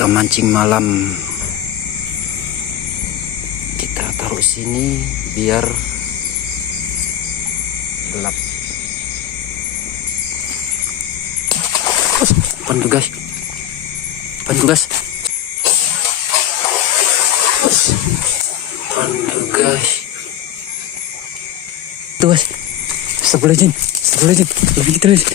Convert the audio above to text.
kita mancing malam. Kita taruh sini biar gelap. Apaan tuh guys? Apaan tuh guys? Apaan tuh guys? Tuh guys. Astagfirullahaladzim. Lebih kita guys.